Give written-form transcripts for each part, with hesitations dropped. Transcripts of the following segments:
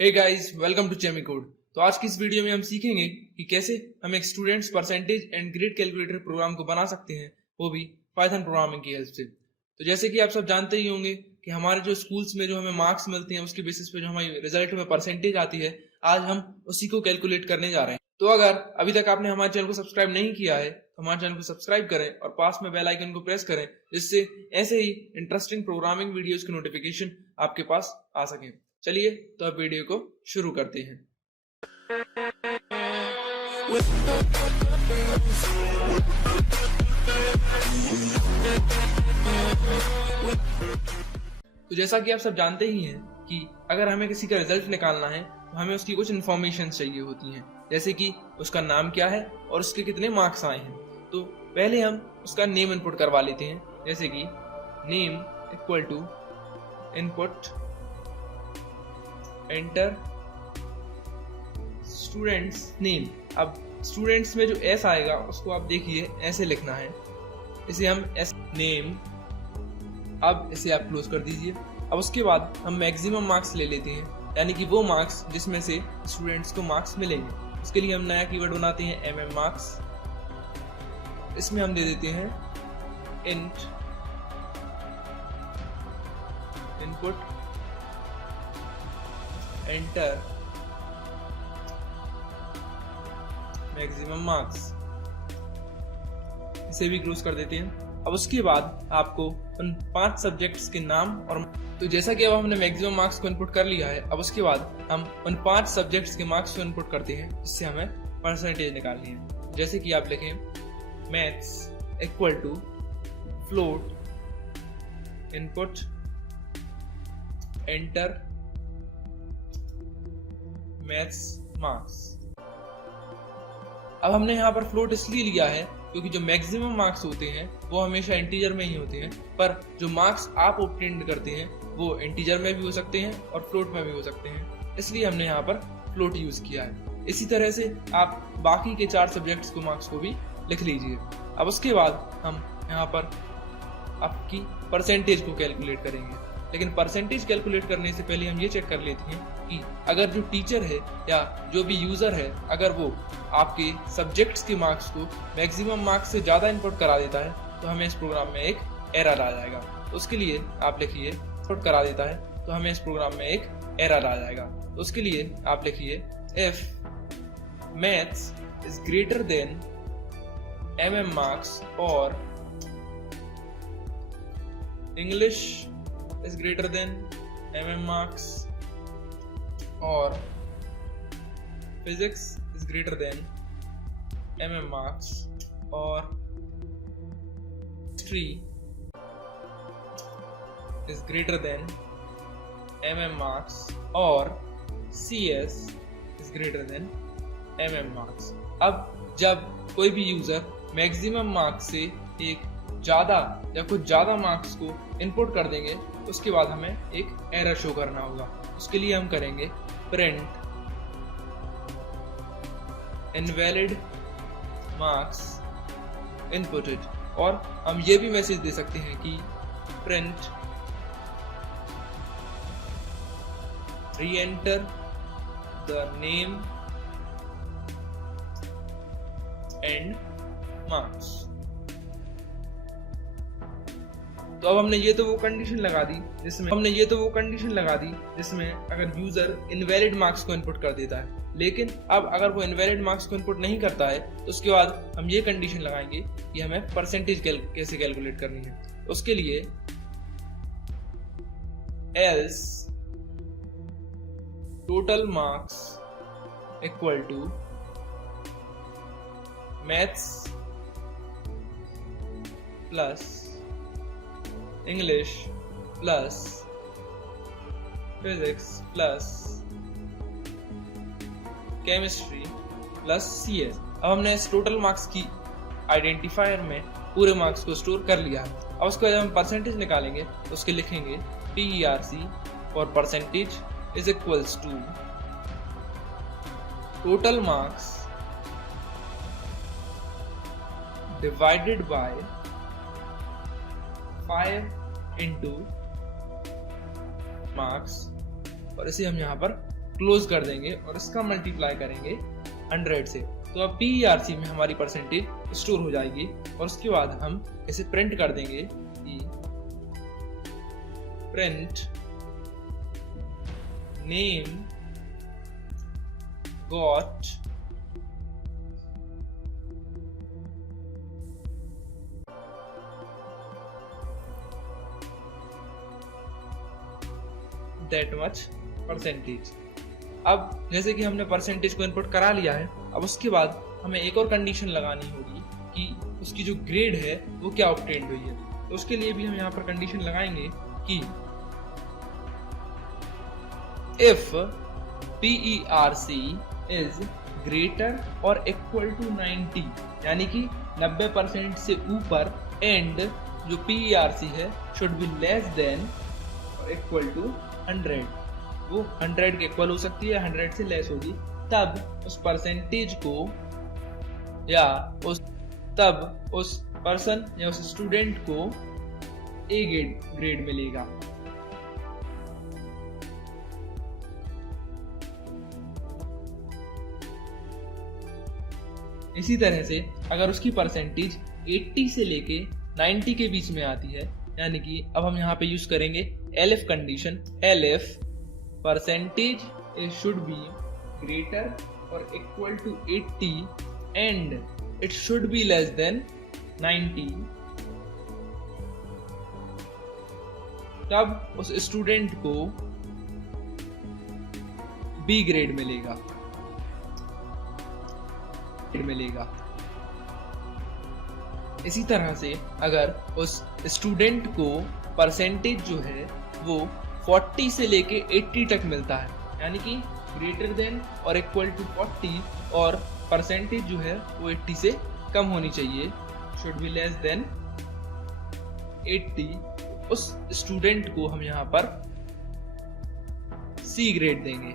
Hey guys, welcome to Chemi Code. तो आज की इस वीडियो में हम सीखेंगे कि कैसे हम एक students percentage and grade calculator program को बना सकते हैं, वो भी पाइथन प्रोग्रामिंग की हेल्प से। तो जैसे कि आप सब जानते ही होंगे कि हमारे जो स्कूल्स में जो हमें मार्क्स मिलते हैं उसके बेसिस पे जो हमारी रिजल्ट में परसेंटेज आती है, आज हम उसी को कैलकुलेट करने जा रहे हैं। तो अगर अभी तक आपने हमारे चैनल को सब्सक्राइब नहीं किया है तो हमारे चैनल को सब्सक्राइब करें और पास में बेल आइकन को प्रेस करें, जिससे ऐसे ही इंटरेस्टिंग प्रोग्रामिंग वीडियोस की नोटिफिकेशन आपके पास आ सके। चलिए तो अब वीडियो को शुरू करते हैं। तो जैसा कि आप सब जानते ही हैं कि अगर हमें किसी का रिजल्ट निकालना है तो हमें उसकी कुछ इन्फॉर्मेशन चाहिए होती हैं, जैसे कि उसका नाम क्या है और उसके कितने मार्क्स आए हैं। तो पहले हम उसका नेम इनपुट करवा लेते हैं, जैसे कि name equal to input enter students name. अब स्टूडेंट्स में जो एस आएगा उसको आप देखिए ऐसे लिखना है, इसे हम एस नेम। अब इसे आप क्लोज कर दीजिए। अब उसके बाद हम मैक्सिमम मार्क्स ले लेते हैं, यानी कि वो मार्क्स जिसमें से स्टूडेंट्स को मार्क्स मिलेंगे। उसके लिए हम नया कीवर्ड बनाते हैं mm मार्क्स। इसमें हम दे देते हैं int input enter maximum marks. इसे भी क्लोज कर देते हैं। अब उसके बाद आपको उन 5 सब्जेक्ट्स के नाम और तो जैसा कि अब हमने मैक्सिमम मार्क्स को इनपुट कर लिया है, अब उसके बाद हम उन 5 सब्जेक्ट्स के मार्क्स को इनपुट करते हैं, जिससे हमें परसेंटेज निकालनी है। जैसे कि आप लिखें maths equal to float input enter maths marks. अब हमने यहाँ पर फ्लोट इसलिए लिया है क्योंकि जो मैक्सिमम मार्क्स होते हैं वो हमेशा इंटीजर में ही होते हैं, पर जो मार्क्स आप ऑब्टेन करते हैं वो इंटीजर में भी हो सकते हैं और फ्लोट में भी हो सकते हैं, इसलिए हमने यहाँ पर फ्लोट यूज किया है। इसी तरह से आप बाकी के 4 सब्जेक्ट्स को मार्क्स को भी लिख लीजिए। अब उसके बाद हम यहाँ पर आपकी परसेंटेज को कैलकुलेट करेंगे, लेकिन परसेंटेज कैलकुलेट करने से पहले हम ये चेक कर लेते हैं कि अगर जो टीचर है या जो भी यूजर है, अगर वो आपके सब्जेक्ट्स के मार्क्स को मैक्सिमम मार्क्स से ज़्यादा इनपुट करा देता है तो हमें इस प्रोग्राम में एक एरर आ जाएगा। तो उसके लिए आप लिखिए इनपुट करा देता है तो हमें इस प्रोग्राम में एक एरर आ जाएगा। तो उसके लिए आप लिखिए if maths is greater than mm marks और English is greater than mm marks or physics is greater than mm marks or history is greater than mm marks or CS is greater than mm marks। अब जब कोई भी user maximum marks से एक ज्यादा या कुछ ज्यादा मार्क्स को इनपुट कर देंगे, उसके बाद हमें एक एरर शो करना होगा। उसके लिए हम करेंगे प्रिंट इनवैलिड मार्क्स इनपुटेड, और हम ये भी मैसेज दे सकते हैं कि प्रिंट री enter the name and marks. तो अब हमने ये तो वो कंडीशन लगा दी जिसमें अगर यूजर इनवैलिड मार्क्स को इनपुट कर देता है, लेकिन अब अगर वो इनवैलिड मार्क्स को इनपुट नहीं करता है तो उसके बाद हम ये कंडीशन लगाएंगे कि हमें परसेंटेज कैसे कैलकुलेट करनी है। उसके लिए else total marks equal to maths plus English plus physics plus chemistry plus CS। अब हमने इस टोटल मार्क्स की आइडेंटिफायर में पूरे मार्क्स को स्टोर कर लिया है। अब उसके बाद जब हम परसेंटेज निकालेंगे तो उसके लिखेंगे PERC और percentage is equals to total marks divided by 5 into marks, और इसे हम यहाँ पर क्लोज कर देंगे और इसका मल्टीप्लाई करेंगे 100 से, तो अब PERC में हमारी परसेंटेज स्टोर हो जाएगी। और उसके बाद हम इसे प्रिंट कर देंगे कि print name got that much percentage. अब जैसे कि हमने परसेंटेज को इनपुट करा लिया है, अब उसके बाद हमें एक और कंडीशन लगानी होगी कि उसकी जो ग्रेड है वो क्या ऑब्टेन्ड हुई है। तो उसके लिए भी हम यहाँ पर कंडीशन लगाएंगे कि इफ PERC इज ग्रेटर और इक्वल टू 90, यानी कि 90% से ऊपर, एंड जो PERC है शुड बी लेस देन और इक्वल टू 100, वो 100 के इक्वल हो सकती है, 100 से लेस होगी, तब उस परसेंटेज को या उस पर्सन या उस स्टूडेंट को A ग्रेड मिलेगा। इसी तरह से अगर उसकी परसेंटेज 80 से लेके 90 के बीच में आती है, यानी कि अब हम यहाँ पे यूज करेंगे LF condition. LF percentage should be greater और equal to 80 and it should be less than 90, तब उस स्टूडेंट को B ग्रेड मिलेगा। इसी तरह से अगर उस स्टूडेंट को परसेंटेज जो है वो 40 से लेके 80 तक मिलता है, यानी कि ग्रेटर देन और इक्वल टू 40, और परसेंटेज जो है वो 80 से कम होनी चाहिए, शुड बी लेस देन 80, उस स्टूडेंट को हम यहाँ पर C ग्रेड देंगे।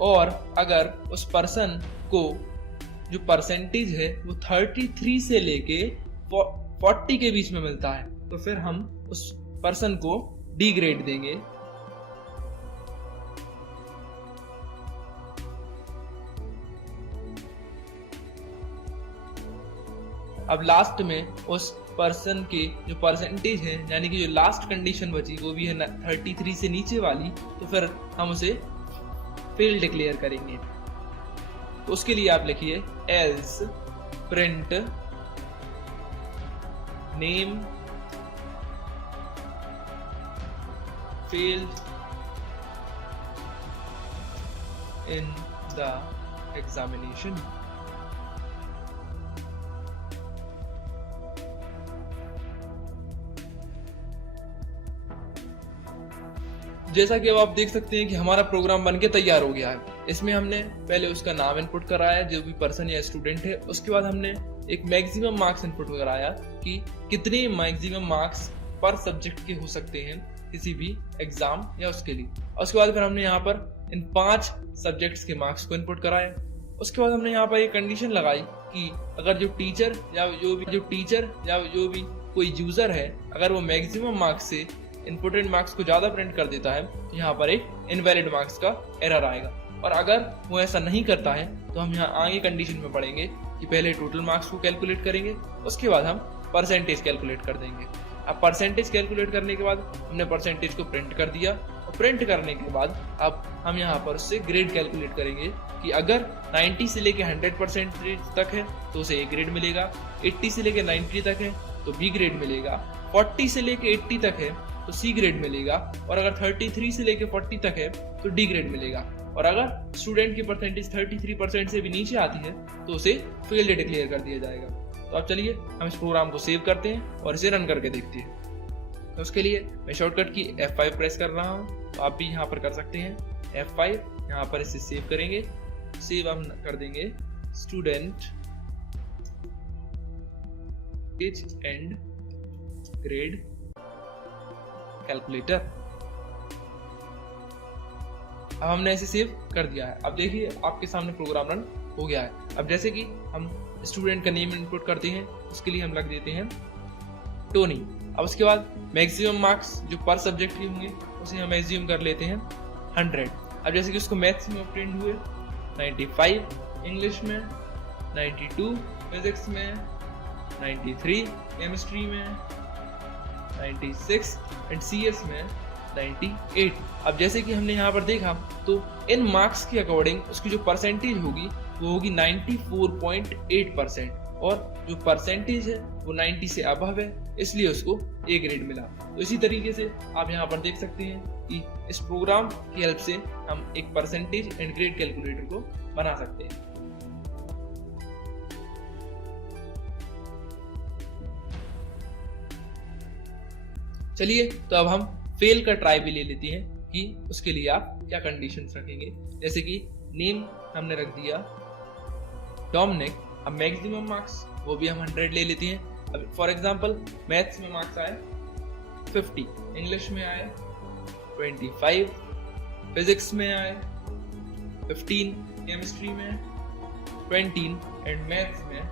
और अगर उस पर्सन को जो परसेंटेज है वो 33 से लेके 40 के बीच में मिलता है, तो फिर हम उस पर्सन को D ग्रेड देंगे। अब लास्ट में उस पर्सन के जो परसेंटेज है, यानी कि जो लास्ट कंडीशन बची वो भी है 33 से नीचे वाली, तो फिर हम उसे फेल डिक्लेयर करेंगे। तो उसके लिए आप लिखिए else print name failed in the examination। जैसा कि अब आप देख सकते हैं कि हमारा प्रोग्राम बनके तैयार हो गया है। इसमें हमने पहले उसका नाम इनपुट कराया जो भी पर्सन या स्टूडेंट है, उसके बाद हमने एक मैक्सिमम मार्क्स इनपुट कराया कि कितने मैक्सिमम मार्क्स पर सब्जेक्ट के हो सकते हैं किसी भी एग्जाम या उसके लिए। उसके बाद फिर हमने यहाँ पर इन 5 सब्जेक्ट्स के मार्क्स को इनपुट कराया। उसके बाद हमने यहाँ पर एक कंडीशन लगाई कि अगर जो टीचर या जो भी कोई यूजर है, अगर वो मैक्सिमम मार्क्स से इनपुटेड मार्क्स को ज्यादा प्रिंट कर देता है तो यहाँ पर एक इनवैलिड मार्क्स का एरर आएगा। और अगर वो ऐसा नहीं करता है तो हम यहाँ आगे कंडीशन में पढ़ेंगे कि पहले टोटल मार्क्स को कैलकुलेट करेंगे, उसके बाद हम परसेंटेज कैलकुलेट कर देंगे। अब परसेंटेज कैलकुलेट करने के बाद हमने परसेंटेज को प्रिंट कर दिया, और प्रिंट करने के बाद अब हम यहाँ पर उससे ग्रेड कैलकुलेट करेंगे कि अगर 90 से लेके 100% तक है तो उसे A ग्रेड मिलेगा, 80 से लेके 90 तक है तो B ग्रेड मिलेगा, 40 से लेके 80 तक है तो C ग्रेड मिलेगा, और अगर 33 से लेके 40 तक है तो D ग्रेड मिलेगा। और अगर स्टूडेंट की परसेंटेज 33% से भी नीचे आती है तो उसे फेल्ड डिक्लेयर कर दिया जाएगा। तो अब चलिए हम इस प्रोग्राम को सेव करते हैं और इसे रन करके देखते हैं। तो उसके लिए मैं शॉर्टकट की F5 प्रेस कर रहा हूँ, तो आप भी यहाँ पर कर सकते हैं F5। यहाँ पर इसे सेव करेंगे, सेव हम कर देंगे स्टूडेंट एंड ग्रेड कैलकुलेटर। अब हमने इसे सेव कर दिया है। अब देखिए आपके सामने प्रोग्राम रन हो गया है। अब जैसे कि हम स्टूडेंट का नेम इनपुट करते हैं, उसके लिए हम रख देते हैं टोनी। अब उसके बाद मैक्सिमम मार्क्स जो पर सब्जेक्ट के होंगे उसे हम एज्यूम कर लेते हैं 100। अब जैसे कि उसको मैथ्स में ऑब्टेन्ड हुए 95, इंग्लिश में 92, फिजिक्स में 93, केमिस्ट्री में 96 एंड सीएस में 98। अब जैसे कि हमने यहाँ पर देखा तो इन मार्क्स के अकॉर्डिंग उसकी जो परसेंटेज होगी वो होगी 94.8% और जो परसेंटेज है वो 90 से अबव है, इसलिए उसको ए ग्रेड मिला। तो इसी तरीके से आप यहाँ पर देख सकते हैं कि इस प्रोग्राम की हेल्प से हम एक परसेंटेज एंड ग्रेड कैलकुलेटर को बना सकते हैं। चलिए तो अब हम फेल का ट्राई भी ले लेते हैं कि उसके लिए आप क्या कंडीशंस रखेंगे। जैसे कि नेम हमने रख दिया डोमिनिक। अब मैक्सिमम मार्क्स वो भी हम 100 ले लेते हैं। अब फॉर एग्जांपल मैथ्स में मार्क्स आए 50, इंग्लिश में आए 25, फिजिक्स में आए 15, केमिस्ट्री में 20 एंड मैथ्स में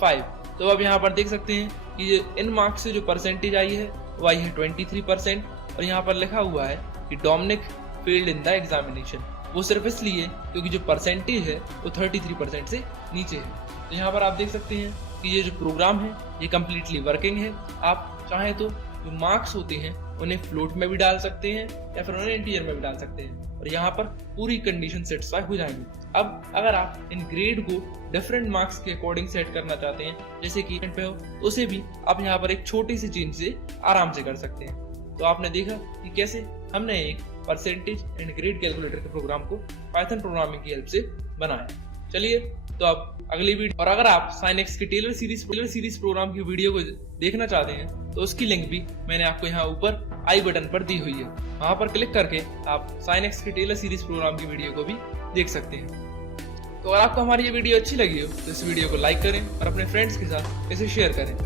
5। तो अब यहाँ पर देख सकते हैं कि इन मार्क्स से जो परसेंटेज आई है वो आई है 23% और यहाँ पर लिखा हुआ है कि Dominic failed in the examination. वो सिर्फ इसलिए क्योंकि जो परसेंटेज है वो 33% से नीचे है। तो यहाँ पर आप देख सकते हैं कि ये जो प्रोग्राम है ये कम्प्लीटली वर्किंग है। आप चाहें तो जो मार्क्स होते हैं उन्हें फ्लोट में भी डाल सकते हैं या फिर उन्हें इंटीजर में भी डाल सकते हैं और यहाँ पर पूरी कंडीशन सेटिस्फाई हो जाएंगी। अब अगर आप इन ग्रेड को डिफरेंट मार्क्स के अकॉर्डिंग सेट करना चाहते हैं, जैसे कि पे हो, तो उसे भी आप यहाँ पर एक छोटी सी चेंज से आराम से कर सकते हैं। तो आपने देखा कि कैसे हमने एक परसेंटेज एंड ग्रेड कैलकुलेटर के प्रोग्राम को पाइथन प्रोग्रामिंग की हेल्प से बनाया। चलिए तो अब अगली वीडियो, और अगर आप साइनेक्स की टेलर सीरीज प्रोग्राम की वीडियो को देखना चाहते हैं तो उसकी लिंक भी मैंने आपको यहाँ ऊपर आई बटन पर दी हुई है। वहां पर क्लिक करके आप साइनेक्स की टेलर सीरीज प्रोग्राम की वीडियो को भी देख सकते हैं। तो अगर आपको हमारी ये वीडियो अच्छी लगी हो तो इस वीडियो को लाइक करें और अपने फ्रेंड्स के साथ इसे शेयर करें।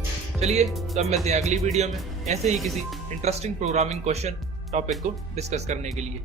चलिए तो अब मिलते हैं अगली वीडियो में ऐसे ही किसी इंटरेस्टिंग प्रोग्रामिंग क्वेश्चन टॉपिक को डिस्कस करने के लिए।